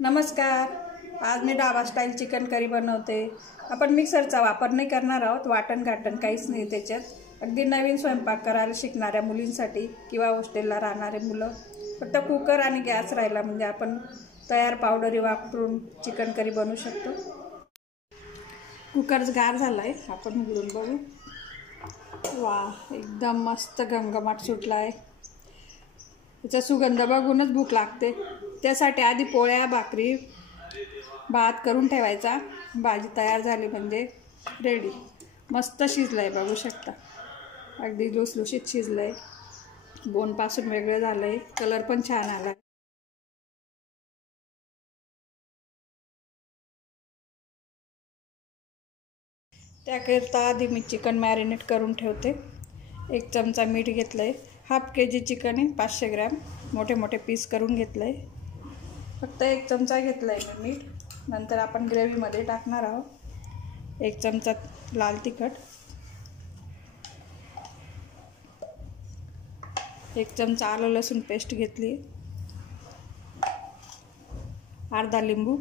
नमस्कार. आज मी dhaba style chicken curry बनवते. आपण मिक्सरचा वापर नाही करणार आहोत. वाटण गाटण काहीच नाही त्याच्यात. अगदी नवीन स्वयंपाक करायला शिकणाऱ्या मुलींसाठी किंवा हॉस्टेलला राहणारे मुलं फक्त कुकर आणि गॅस राहिला म्हणजे आपण तयार पावडरी वापरून चिकन करी बनवू शकतो. कुकर गार झालाय, आपण उघडून बघू. वा, एकदम मस्त घमघमाट सुटलाय. त्याचा सुगंध बघूनच भूक लागते. त्यासाठी आधी पोळ्या भाकरी भात करून ठेवायचा. भाजी तयार झाली म्हणजे रेडी. मस्त शिजलाय, बघू शकता. अगदी लुसलुशीत शिजलंय. बोनपासून वेगळं झालंय. कलर पण छान आला. त्याकरिता आधी मी चिकन मॅरिनेट करून ठेवते. 1 चमचा मीठ घेतलंय. हाफ KG चिकन आहे, 500 ग्रॅम. मोठे मोठे पीस करून घेतलंय. फक्त 1 चमचा घेतलाय मी मीठ. नंतर आपण ग्रेव्हीमध्ये टाकणार आहोत. 1 चमचा लाल तिखट, 1 चमचा आलं लसूण पेस्ट घेतली, अर्धा लिंबू,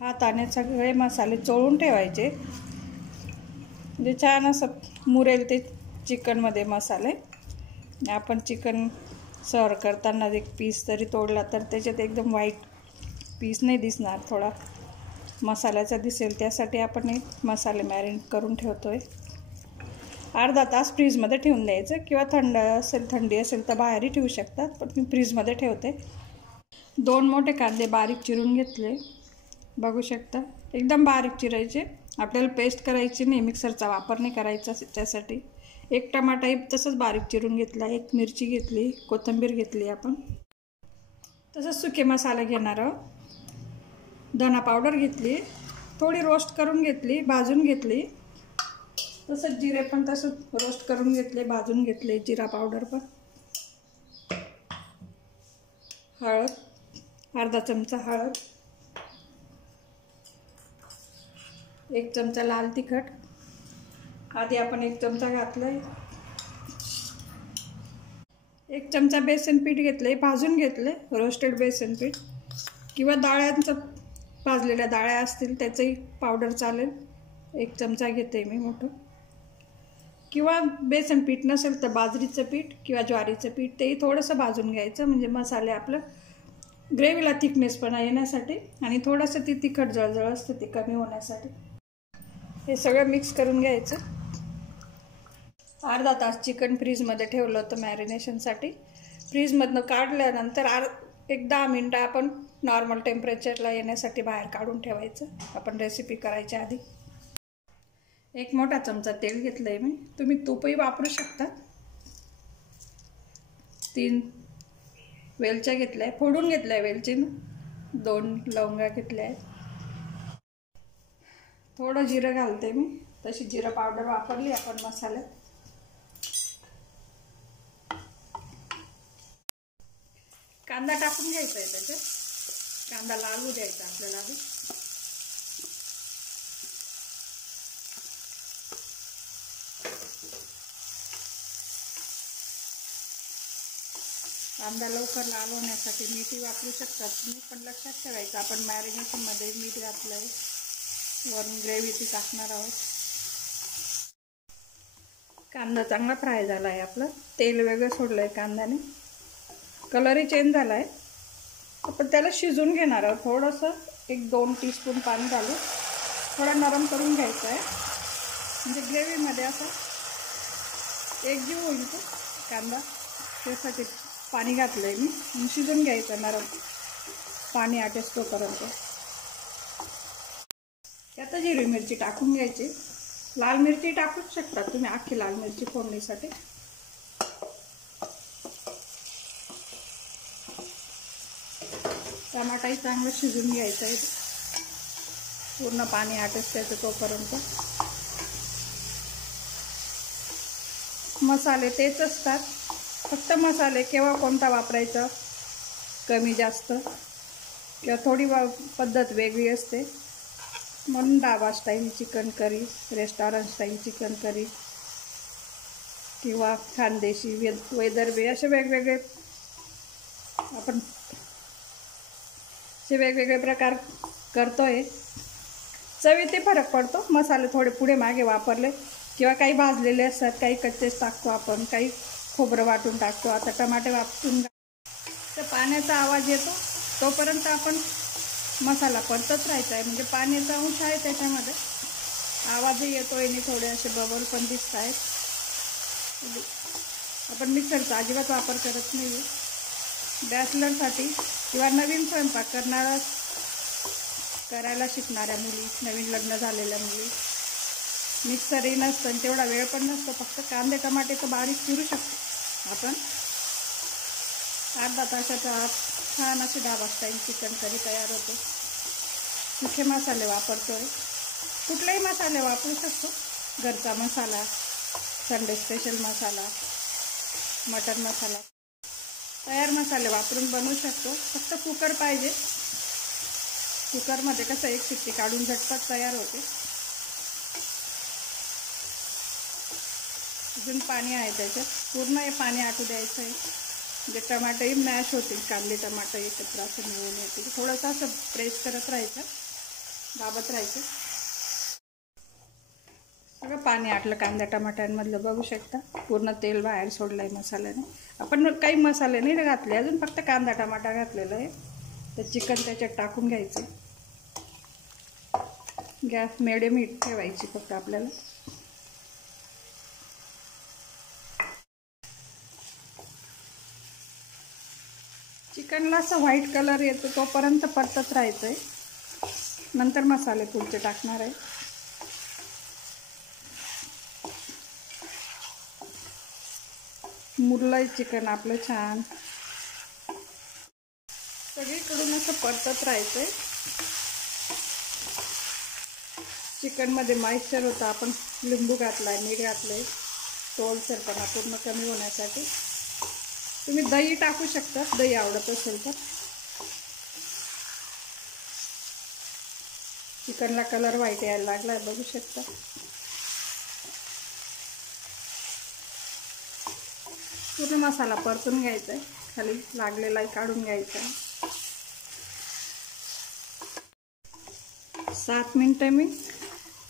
हाताने सगळे मसाले चोळून ठेवायचे म्हणजे छान असं मुरेल ते चिकनमध्ये मसाले. आपण चिकन सर्व करताना एक पीस तरी तोडला तर त्याच्यात एकदम व्हाईट पीस नाही दिसणार, थोडा मसाल्याचा दिसेल. त्यासाठी आपण एक मसाले मॅरिनेट करून ठेवतोय. अर्धा तास फ्रीजमध्ये ठेवून द्यायचं किंवा थंडी असेल तर बाहेरही ठेवू शकतात, पण मी फ्रीजमध्ये ठेवते. 2 मोठे कांदे बारीक चिरून घेतले, बघू शकता. एकदम बारीक चिरायचे. आपल्याला पेस्ट करायची नाही, मिक्सरचा वापर नाही करायचा त्यासाठी. 1 टमाटा तसंच बारीक चिरून घेतला, 1 मिरची घेतली, कोथिंबीर घेतली आपण. तसंच सुके मसाले घेणार आहोत. धना पावडर घेतली, थोडी रोस्ट करून घेतली, भाजून घेतली. तसंच जिरे पण तसंच रोस्ट करून घेतले, भाजून घेतले. जिरा पावडर पण. हळद, अर्धा चमचा हळद, 1 चमचा लाल तिखट. आधी आपण 1 चमचा घातलाय. 1 चमचा बेसन पीठ घेतले, भाजून घेतले. रोस्टेड बेसन पीठ किंवा डाळ्यांचं भाजलेल्या डाळ्या असतील त्याचंही पावडर चालेल. 1 चमचा घेते मी मोठं. किंवा बेसन पीठ नसेल तर बाजरीचं पीठ किंवा ज्वारीचं पीठ, तेही थोडंसं भाजून घ्यायचं म्हणजे मसाले आपलं ग्रेव्हीला थिकनेसपणा येण्यासाठी आणि थोडंसं ती तिखट जळजळ असते ती कमी होण्यासाठी. हे सगळं मिक्स करून घ्यायचं. अर्धा तास चिकन फ्रीजमध्ये ठेवलं होतं मॅरिनेशनसाठी. फ्रीजमधनं काढल्यानंतर 10 मिनटं आपण नॉर्मल टेम्परेचरला येण्यासाठी बाहेर काढून ठेवायचं. आपण रेसिपी करायच्या आधी 1 मोठा चमचा तेल घेतलंय मी. तुम्ही तूपही वापरू शकता. 3 वेलच्या घेतल्या, फोडून घेतल्या वेलची. 2 लवंगा घेतल्या आहेत. थोडं जिरं घालते मी. तशी जिरं पावडर वापरली आपण मसाल्यात. कांदा टाकून घ्यायचा आहे त्याच्यात. कांदा लाल होऊ द्यायचा आपल्याला आधी. कांदा लवकर लाल होण्यासाठी मीठही वापरू शकतात तुम्ही, पण लक्षात ठेवायचं आपण मॅरिनेशनमध्ये मीठ घातलंय. वरून ग्रेव्ही ती टाकणार आहोत. कांदा चांगला फ्राय झाला आहे आपलं. तेल वेगळं सोडलं आहे कांद्याने. कलरही चेंज झाला आहे. आपण त्याला शिजून घेणार आहोत. थोडंसं 1-2 टीस्पून पाणी घालून थोडा नरम करून घ्यायचा आहे म्हणजे ग्रेव्हीमध्ये असा एकजीव होईल तो कांदा. त्यासाठी पाणी घातलं आहे मी. शिजून घ्यायचं नरम, पाणी आटेस तोपर्यंत. त्यात हिरवी मिरची टाकून घ्यायची. लाल मिरची टाकूच शकता तुम्ही, अख्खी लाल मिरची फोडणीसाठी. टमाटाही चांगलं शिजून घ्यायचं आहे, पूर्ण पाणी आटेस त्याचं तोपर्यंत. मसाले तेच असतात, फक्त मसाले केव्हा कोणता वापरायचा, कमी जास्त किंवा थोडी पद्धत वेगळी असते. म्हणून dhaba style chicken curry, restaurant style chicken curry किंवा खानदेशी वैदर्भी असे वेगवेगळे आपण वेगवेगळे प्रकार करतोय। चवीत फरक पडतो, मसाले थोडे पुढे मागे वापरले किंवा काही भाजलेले असतात, काही कच्चेच टाकतो आपण, काही खोबरं वाटून टाकतो। आता टमाटे वापरून तर पाण्याचा आवाज येतो तोपर्यंत आपण मसाला परतत राहायचा आहे, म्हणजे पाण्याचा अंश आहे त्याच्यामध्ये, आवाजही येतोय आणि थोडे असे बबल पण दिसत आहेत। आपण मिक्सरचा अजिबात वापर करत नाही। बॅचलरसाठी किंवा नवीन स्वयंपाक करायला शिकणाऱ्या मुली, नवीन लग्न झालेल्या मुली, मिक्सरही नसतं तेवढा वेळ पण नसतो, फक्त कांदे टमाटे तर बारीक चिरू शकतो आपण। अर्धा तासाच्या आत छान असे ढाबा स्टाईल चिकन करी तयार होते। सुखे मसाले वापरतोय, कुठलेही मसाले वापरू शकतो, घरचा मसाला, संडे स्पेशल मसाला, मटन मसाला, तयार मसाले वापरून बनवू शकतो। फक्त कुकर पाहिजे, कुकरमध्ये कसं एक शिट्टी काढून झटपट तयार होते। अजून पाणी आहे त्याच्यात, पूर्ण हे पाणी आटू द्यायचं आहे, म्हणजे टमाटोही मॅश होतील, कांदे टमाटर एकत्र असं मिळून येतील। थोडंसं असं प्रेस करत राहायचं, दाबत राहायचं। सगळं पाणी आटलं कांद्या टमाट्यांमधलं, बघू शकता पूर्ण तेल बाहेर सोडलं आहे मसाल्याने। आपण काही मसाले नाही घातले अजून, फक्त कांदा टमाटा घातलेला आहे। तर चिकन त्याच्यात टाकून घ्यायचं, गॅस मिडियम हीट ठेवायची फक्त आपल्याला। चिकनला असं व्हाईट कलर येतो तोपर्यंत परतत राहायचं आहे, नंतर मसाले पुढचे टाकणार आहे। मुरलंय चिकन आपलं छान, सगळीकडून असं परतत राहायचंय। चिकनमध्ये मॉइश्चर होतं, आपण लिंबू घातलाय, मीठ घातलंय, ओलसरपणा पूर्ण कमी होण्यासाठी। तुम्ही दही टाकू शकता, दही आवडत असेल तर। चिकनला कलर व्हाईट यायला लागलाय, बघू शकता। पूर्ण मसाला परतून घ्यायचा आहे, खाली लागलेला काढून घ्यायचा आहे। 7 मिनिटं मी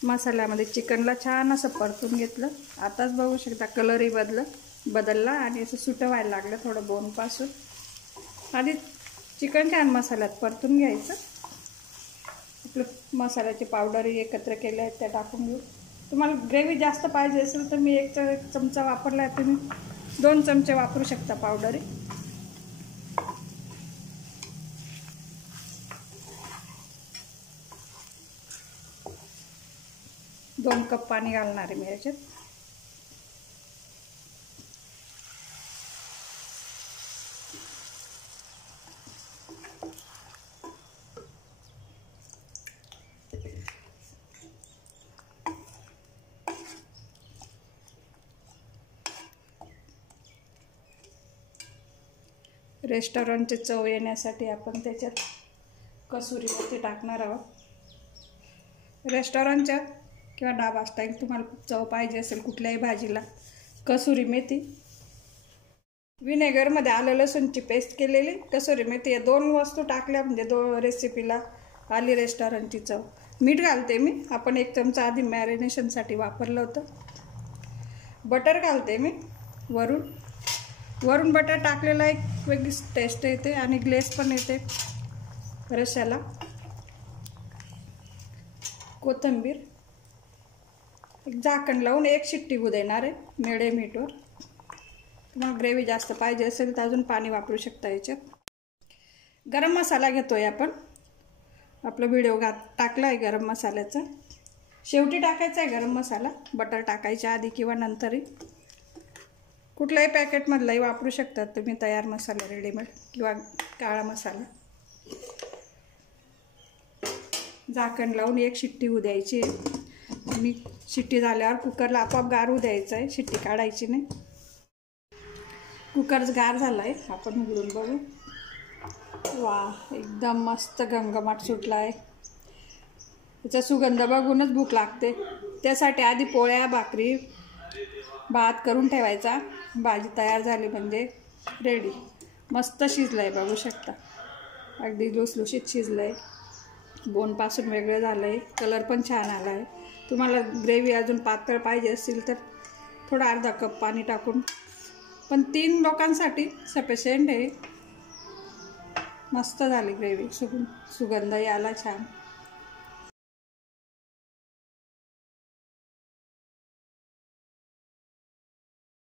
मसाल्यामध्ये चिकनला छान असं परतून घेतलं। आताच बघू शकता कलरही बदलला आणि असं सुटं व्हायला लागलं थोडं बोनपासून। आधी चिकन छान मसाल्यात परतून घ्यायचं। आपलं मसाल्याची पावडरही एकत्र केल्या आहेत त्या टाकून घेऊ। तुम्हाला ग्रेव्ही जास्त पाहिजे असेल तर मी एक चमचा वापरला आहे, तुम्ही 2 चमचे वापरू शकता पावडर। 2 कप पाणी घालणार आहे मी याच्यात। रेस्टॉरंटची चव येण्यासाठी आपण त्याच्यात कसुरी मेथी टाकणार आहोत। रेस्टॉरंटच्या किंवा ढाबा स्टाईल तुम्हाला चव पाहिजे असेल कुठल्याही भाजीला, कसुरी मेथी, विनेगरमध्ये आलं लसूणची पेस्ट केलेली, कसुरी मेथी, या 2 वस्तू टाकल्या म्हणजे रेसिपीला आली रेस्टॉरंटची चव। मीठ घालते मी, आपण 1 चमचा आधी मॅरिनेशनसाठी वापरलं होतं। बटर घालते मी वरून बटर टाकलेला एक वेगळीच टेस्ट येते आणि ग्लेस पण येते रश्याला। कोथिंबीर, एक झाकण लावून 1 शिट्टी होऊ देणार आहे मिडियम हीटवर। तुम्हाला ग्रेव्ही जास्त पाहिजे असेल तर अजून पाणी वापरू शकता याच्यात। गरम मसाला घेतोय आपण, आपला व्हिडिओ टाकला आहे गरम मसाल्याचा, शेवटी टाकायचा आहे गरम मसाला, बटर टाकायच्या आधी किंवा नंतरही। कुठल्याही पॅकेटमधलाही वापरू शकतात तुम्ही तयार मसाला, रेडीमेड किंवा काळा मसाला। झाकण लावून 1 शिट्टी होऊ द्यायची आणि शिट्टी झाल्यावर कुकरला आपोआप गार होऊ द्यायचं आहे, शिट्टी काढायची नाही। कुकर गार झाला आहे, आपण उघडून बघू। वाह, एकदम मस्त घमघमाट सुटला आहे। त्याचा सुगंध बघूनच भूक लागते। त्यासाठी आधी पोळ्या भाकरी भात करून ठेवायचा. भाजी तयार झाली म्हणजे रेडी. मस्त शिजलं आहे, बघू शकता. अगदी लुसलुशीत शिजलं आहे, बोनपासून वेगळं झालं आहे. कलर पण छान आला आहे. तुम्हाला ग्रेव्ही अजून पातळ पाहिजे असेल तर थोडा अर्धा कप पाणी टाकून, पण 3 लोकांसाठी सफिशियंट आहे. मस्त झाली ग्रेव्ही, सुगंधही आला छान.